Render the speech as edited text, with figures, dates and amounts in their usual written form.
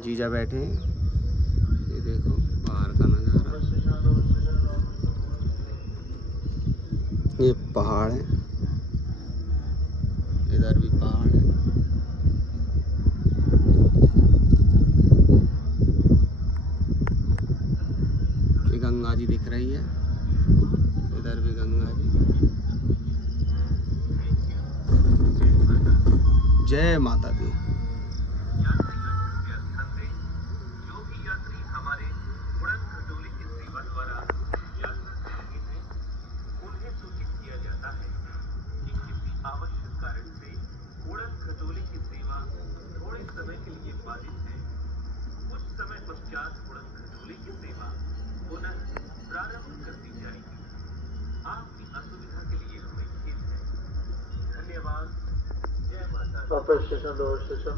जीजा बैठे हैं। ये देखो बाहर का नज़ारा, ये पहाड़ है, इधर भी पहाड़ है। ये गंगा जी दिख रही है, इधर भी गंगा जी। जय माता दी। Upper station, lower station,